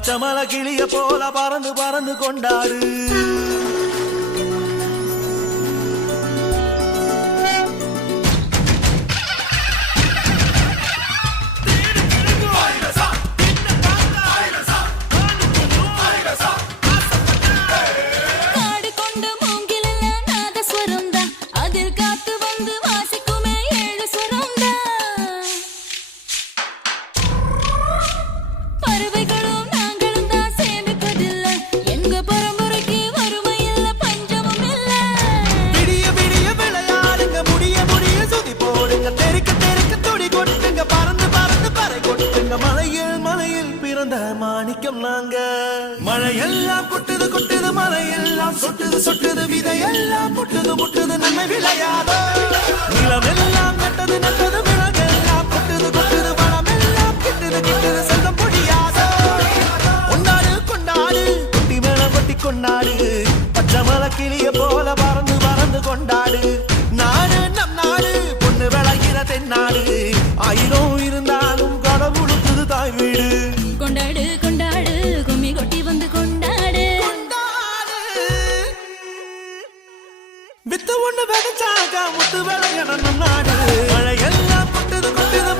பச்சமலை கிளிய போல பறந்து பறந்து கொண்டாடு மாணிக்கம் நாங்க மழையெல்லாம் கொட்டுது கொட்டுது மலையெல்லாம் சொட்டுது சொட்டுது விதையெல்லாம் முட்டுது முட்டுது நன்மை விளையாதோ நிலமெல்லாம் நட்டது நட்டது விலகெல்லாம் கொட்டுது கொட்டுது வளமெல்லாம் கிட்டுது கிட்டுது செல்லம் பொழியாதோ கொண்டாடு கொண்டாடு குட்டி மேல கொட்டி கொண்டாடு பச்சை மலை கிளிய போல பறந்து பறந்து கொண்டாடு நாடு நம் நாடு பொண்ணு விளைகிற தென்னாடு ஆயிரம் இருந்தாலும் கடவுளுக்குது தாய் வீடு கொண்டாடு கொண்டாடு கும்மி கொட்டி வந்து கொண்டாடு வித்து ஒண்ணு விதைச்சாக முத்து விளையணும் நாடு மழையெல்லாம் கொட்டுது கொட்டுது